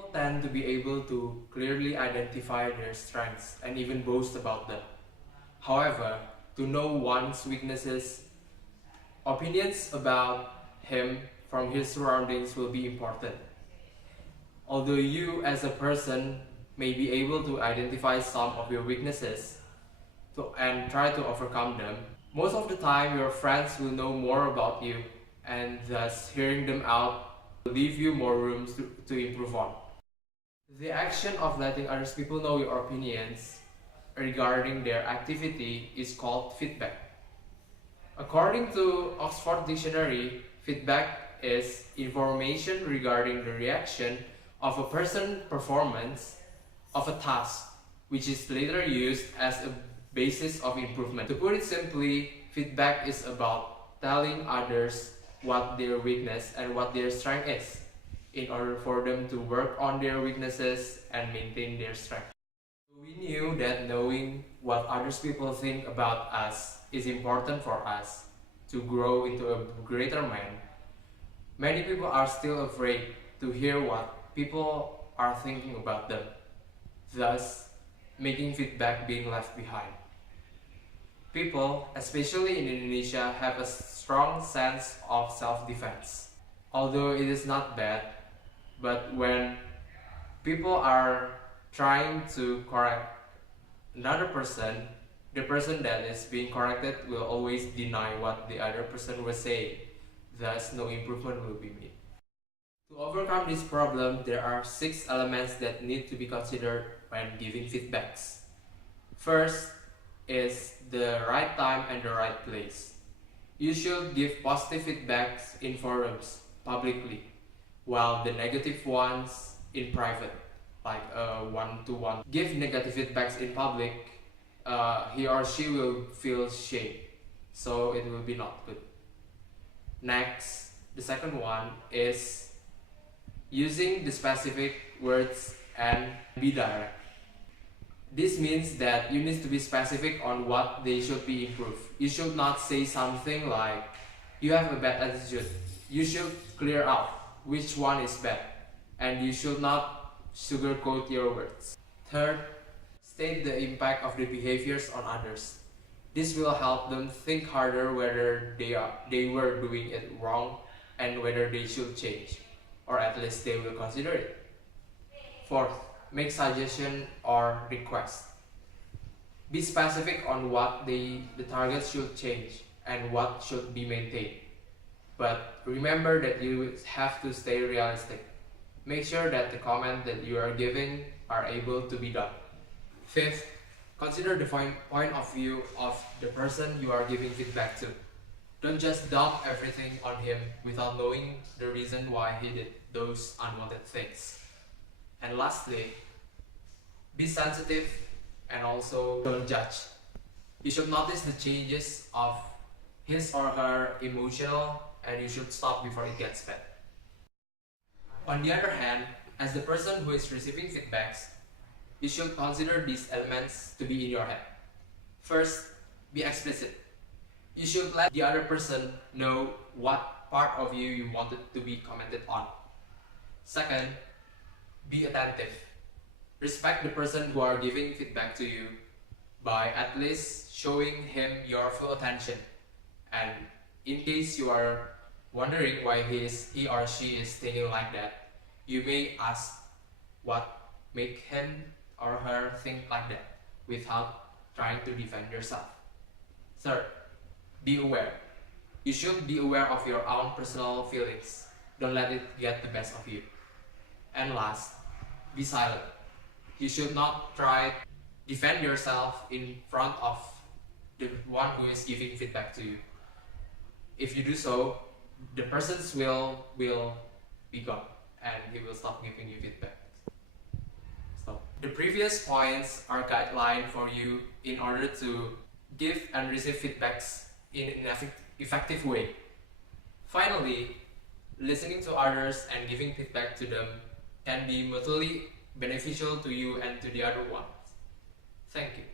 People tend to be able to clearly identify their strengths and even boast about them. However, to know one's weaknesses, opinions about him from his surroundings will be important. Although you as a person may be able to identify some of your weaknesses and try to overcome them, most of the time your friends will know more about you, and thus hearing them out will leave you more room to improve on. The action of letting other people know your opinions regarding their activity is called feedback. According to Oxford Dictionary, feedback is information regarding the reaction of a person's performance of a task, which is later used as a basis of improvement. To put it simply, feedback is about telling others what their weakness and what their strength is, in order for them to work on their weaknesses and maintain their strength. We knew that knowing what other people think about us is important for us to grow into a greater man. Many people are still afraid to hear what people are thinking about them, thus making feedback being left behind. People, especially in Indonesia, have a strong sense of self-defense. Although it is not bad, but when people are trying to correct another person, the person that is being corrected will always deny what the other person was saying. Thus, no improvement will be made. To overcome this problem, there are 6 elements that need to be considered when giving feedbacks. First is the right time and the right place. You should give positive feedbacks in forums, publicly, while the negative ones in private, like one-to-one. Give negative feedbacks in public, he or she will feel shame, so it will be not good. Next, the second one is using the specific words and be direct. This means that you need to be specific on what they should be improved. You should not say something like, you have a bad attitude. You should clear out which one is bad, and you should not sugarcoat your words. Third, state the impact of the behaviors on others. This will help them think harder whether they were doing it wrong and whether they should change, or at least they will consider it. Fourth, make suggestion or request. Be specific on what the target should change and what should be maintained. But remember that you have to stay realistic. Make sure that the comment that you are giving are able to be done. Fifth, consider the point of view of the person you are giving feedback to. Don't just dump everything on him without knowing the reason why he did those unwanted things. And lastly, be sensitive and also don't judge. You should notice the changes of his or her emotional, and you should stop before it gets bad. On the other hand, as the person who is receiving feedbacks, you should consider these elements to be in your head. First, be explicit. You should let the other person know what part of you wanted to be commented on. Second, be attentive. Respect the person who are giving feedback to you by at least showing him your full attention. And in case you are wondering why he or she is thinking like that, you may ask what make him or her think like that without trying to defend yourself. Third, be aware. You should be aware of your own personal feelings. Don't let it get the best of you. And last, be silent. You should not try to defend yourself in front of the one who is giving feedback to you. If you do so, the person's will be gone and he will stop giving you feedback. So, the previous points are guideline for you in order to give and receive feedbacks in an effective way. Finally, listening to others and giving feedback to them can be mutually beneficial to you and to the other ones. Thank you.